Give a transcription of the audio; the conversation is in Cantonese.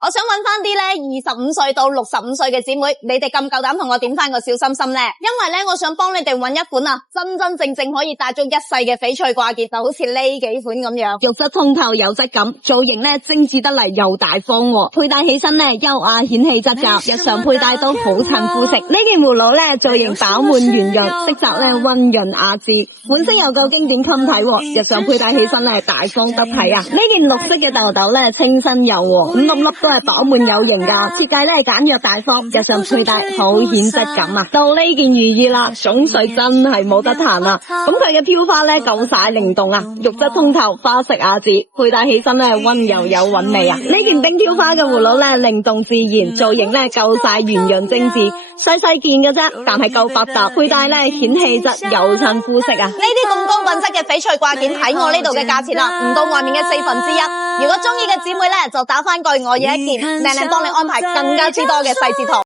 我想揾翻啲咧25歲到65歲嘅姊妹，你哋咁夠膽同我點翻個小心心呢？因為咧我想幫你哋揾一款真真正可以戴足一世嘅翡翠掛件，就好似呢幾款咁樣，肉質通透有質感，造型咧精緻得嚟又大方佩戴起身咧優雅顯氣質㗎，日常佩戴都好襯膚色。呢件葫蘆咧造型飽滿圓潤，色澤咧溫潤雅致，款式又夠經典襟睇，日常佩戴起身咧大方得體啊！呢件綠色嘅豆豆咧清新柔和，五粒粒都係飽滿有型噶，設計咧簡約大方，日常佩戴好顯質感啊！到呢件如意啦，種水真係冇得彈啊！咁佢嘅飄花咧夠晒靈動啊，肉質通透，花色雅致，佩戴起身咧溫柔有韻味啊！呢件冰飄花嘅葫蘆咧靈動自然，造型咧夠晒圓潤精緻，細細件嘅啫，但係夠百搭，佩戴咧顯氣質又襯膚色啊！呢啲咁高品質嘅翡翠掛件喺我呢度嘅價錢唔到外面嘅1/4。如果中意嘅姊妹咧就打翻句我要一件，靚靚幫你安排更加之多嘅細節圖。